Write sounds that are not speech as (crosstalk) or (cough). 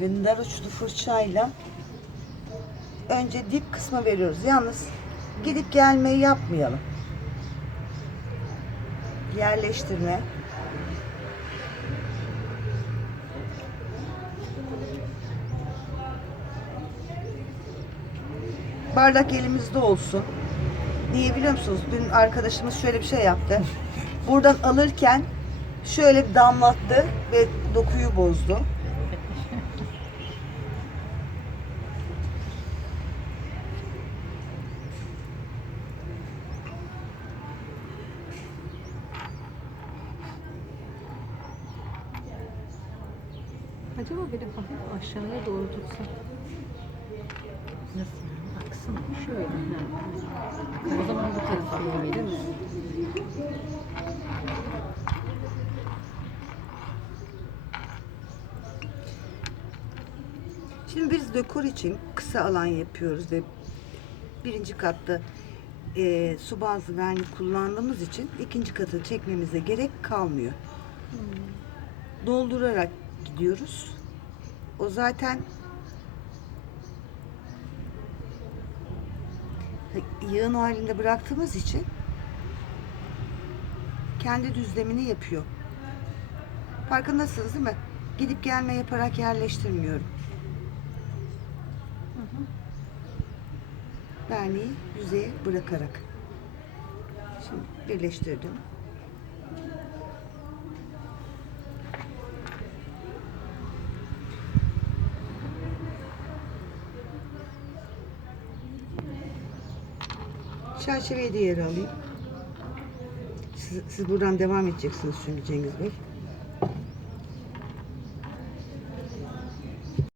Binder uçlu fırçayla önce dip kısmı veriyoruz. Yalnız gidip gelmeyi yapmayalım. Yerleştirme. Bardak elimizde olsun. Niye biliyor musunuz? Dün arkadaşımız şöyle bir şey yaptı. (laughs) Buradan alırken şöyle bir damlattı ve dokuyu bozdu. Acaba böyle hafif aşağıya doğru tutsak. Nasıl yani? Aksın. Şöyle. Ha. O zaman bu tarafa doğru değil mi? Şimdi biz dekor için kısa alan yapıyoruz ve birinci katta e, su bazlı vernik kullandığımız için ikinci katı çekmemize gerek kalmıyor. Doldurarak gidiyoruz. O zaten yığın halinde bıraktığımız için kendi düzlemini yapıyor. Farkındasınız değil mi? Gidip gelme yaparak yerleştirmiyorum. verniği yüzeye bırakarak. Şimdi birleştirdim. Çerçeveyi de yere alayım. Siz, siz buradan devam edeceksiniz çünkü Cengiz Bey.